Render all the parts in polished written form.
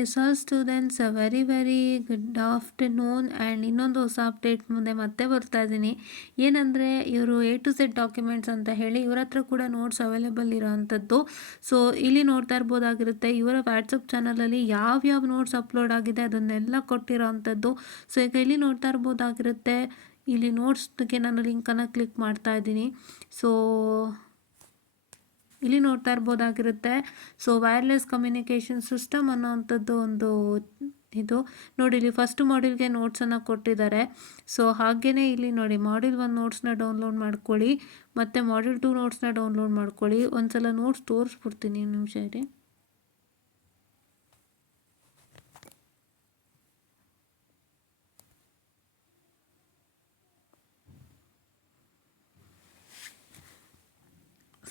S all students, very good afternoon. And ಇನ್ನೊಂದು ಹೊಸ update ಮುಂದೆ ಮತ್ತೆ ಬರ್ತಾ ಇದ್ದೀನಿ. ಏನಂದರೆ ಇವರು A to Z ಡಾಕ್ಯುಮೆಂಟ್ಸ್ ಅಂತ ಹೇಳಿ ಇವ್ರ ಹತ್ರ ಕೂಡ ನೋಟ್ಸ್ ಅವೈಲೇಬಲ್ ಇರೋವಂಥದ್ದು. ಸೊ ಇಲ್ಲಿ ನೋಡ್ತಾ ಇರ್ಬೋದಾಗಿರುತ್ತೆ ಇವರ ವಾಟ್ಸಪ್ ಚಾನಲಲ್ಲಿ ಯಾವ್ಯಾವ ನೋಟ್ಸ್ ಅಪ್ಲೋಡ್ ಆಗಿದೆ ಅದನ್ನೆಲ್ಲ ಕೊಟ್ಟಿರೋ ಅಂಥದ್ದು. ಸೊ ಈಗ ಇಲ್ಲಿ ನೋಡ್ತಾ ಇರ್ಬೋದಾಗಿರುತ್ತೆ, ಇಲ್ಲಿ ನೋಟ್ಸ್ಗೆ ನಾನು ಲಿಂಕನ್ನು ಕ್ಲಿಕ್ ಮಾಡ್ತಾ ಇದ್ದೀನಿ. ಸೊ ಇಲ್ಲಿ ನೋಡ್ತಾ ಇರ್ಬೋದಾಗಿರುತ್ತೆ. ಸೊ ವೈರ್ಲೆಸ್ ಕಮ್ಯುನಿಕೇಷನ್ ಸಿಸ್ಟಮ್ ಅನ್ನೋವಂಥದ್ದು ಒಂದು ಇದು ನೋಡಿ, ಇಲ್ಲಿ ಫಸ್ಟ್ ಮಾಡ್ಯೂಲ್ಗೆ ನೋಟ್ಸನ್ನು ಕೊಟ್ಟಿದ್ದಾರೆ. ಸೊ ಹಾಗೆಯೇ ಇಲ್ಲಿ ನೋಡಿ ಮಾಡ್ಯೂಲ್ 1 ನೋಟ್ಸ್ನ ಡೌನ್ಲೋಡ್ ಮಾಡ್ಕೊಳ್ಳಿ, ಮತ್ತು ಮಾಡ್ಯೂಲ್ 2 ನೋಟ್ಸ್ನ ಡೌನ್ಲೋಡ್ ಮಾಡ್ಕೊಳ್ಳಿ. ಒಂದ್ಸಲ ನೋಟ್ಸ್ ತೋರಿಸ್ಬಿಡ್ತೀನಿ, ನಿಮಿಷ ಇರಿ.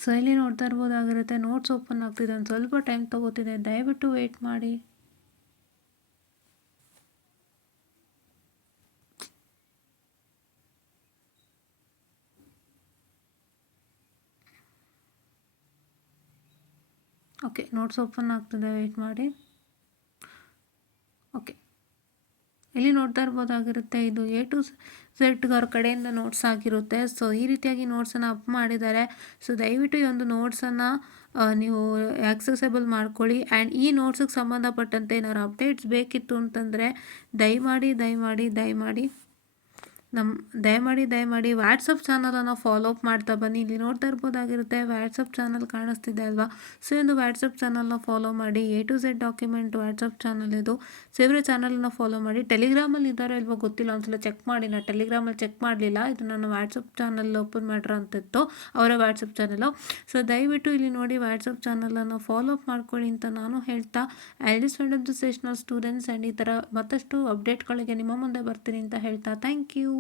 ಸೊ ಇಲ್ಲಿ ನೋಡ್ತಾ ಇರ್ಬೋದಾಗಿರುತ್ತೆ, ನೋಟ್ಸ್ ಓಪನ್ ಆಗ್ತಿದೆ, ಒಂದು ಸ್ವಲ್ಪ ಟೈಮ್ ತೊಗೋತಿದೆ, ದಯವಿಟ್ಟು ವೆಯ್ಟ್ ಮಾಡಿ. ಓಕೆ, ನೋಟ್ಸ್ ಓಪನ್ ಆಗ್ತಿದೆ, ವೆಯ್ಟ್ ಮಾಡಿ. ಓಕೆ, ಇಲ್ಲಿ ನೋಡ್ತಾ ಇರ್ಬೋದಾಗಿರುತ್ತೆ, ಇದು A to Z ಅವ್ರ ಕಡೆಯಿಂದ ನೋಟ್ಸ್ ಆಗಿರುತ್ತೆ. ಸೊ ಈ ರೀತಿಯಾಗಿ ನೋಟ್ಸನ್ನು ಅಪ್ ಮಾಡಿದ್ದಾರೆ. ಸೊ ದಯವಿಟ್ಟು ಈ ಒಂದು ನೋಟ್ಸನ್ನು ನೀವು ಆಕ್ಸೆಸಬಲ್ ಮಾಡ್ಕೊಳ್ಳಿ. ಆ್ಯಂಡ್ ಈ ನೋಟ್ಸಿಗೆ ಸಂಬಂಧಪಟ್ಟಂತೆ ಏನಾದ್ರು ಅಪ್ಡೇಟ್ಸ್ ಬೇಕಿತ್ತು ಅಂತಂದರೆ ದಯಮಾಡಿ ವಾಟ್ಸಪ್ ಚಾನಲನ್ನು ಫಾಲೋ ಅಪ್ ಮಾಡ್ತಾ ಬನ್ನಿ. ಇಲ್ಲಿ ನೋಡ್ತಾ ಇರ್ಬೋದಾಗಿರುತ್ತೆ, ವಾಟ್ಸಪ್ ಚಾನಲ್ ಕಾಣಿಸ್ತಿದೆ ಅಲ್ವಾ. ಸೊ ಒಂದು ವಾಟ್ಸಪ್ ಚಾನಲ್ನ ಫಾಲೋ ಮಾಡಿ. A to Z document WhatsApp channel ಇದು. ಸೊ ಇವರ ಚಾನಲನ್ನು ಫಾಲೋ ಮಾಡಿ. ಟೆಲಿಗ್ರಾಮಲ್ಲಿ ಇದ್ದಾರೋ ಇಲ್ವೋ ಗೊತ್ತಿಲ್ಲ, ಒಂದ್ಸಲ ಚೆಕ್ ಮಾಡಿ. ನಾನು ಟೆಲಿಗ್ರಾಮಲ್ಲಿ ಚೆಕ್ ಮಾಡಲಿಲ್ಲ, ಇದು ನನ್ನ ವಾಟ್ಸಪ್ ಚಾನಲ್ ಓಪನ್ ಮಾಡಿರೋ ಅಂಥದ್ದು ಅವರ ವಾಟ್ಸಪ್ ಚಾನಲು. ಸೊ ದಯವಿಟ್ಟು ಇಲ್ಲಿ ನೋಡಿ ವಾಟ್ಸಪ್ ಚಾನಲನ್ನು ಫಾಲೋ ಅಪ್ ಮಾಡ್ಕೊಳ್ಳಿ ಅಂತ ನಾನು ಹೇಳ್ತಾ, I will friend of the sessional students. And ಈ ಥರ ಮತ್ತಷ್ಟು ಅಪ್ಡೇಟ್ಗಳಿಗೆ ನಿಮ್ಮ ಮುಂದೆ ಬರ್ತೀನಿ ಅಂತ ಹೇಳ್ತಾ, ಥ್ಯಾಂಕ್ ಯು.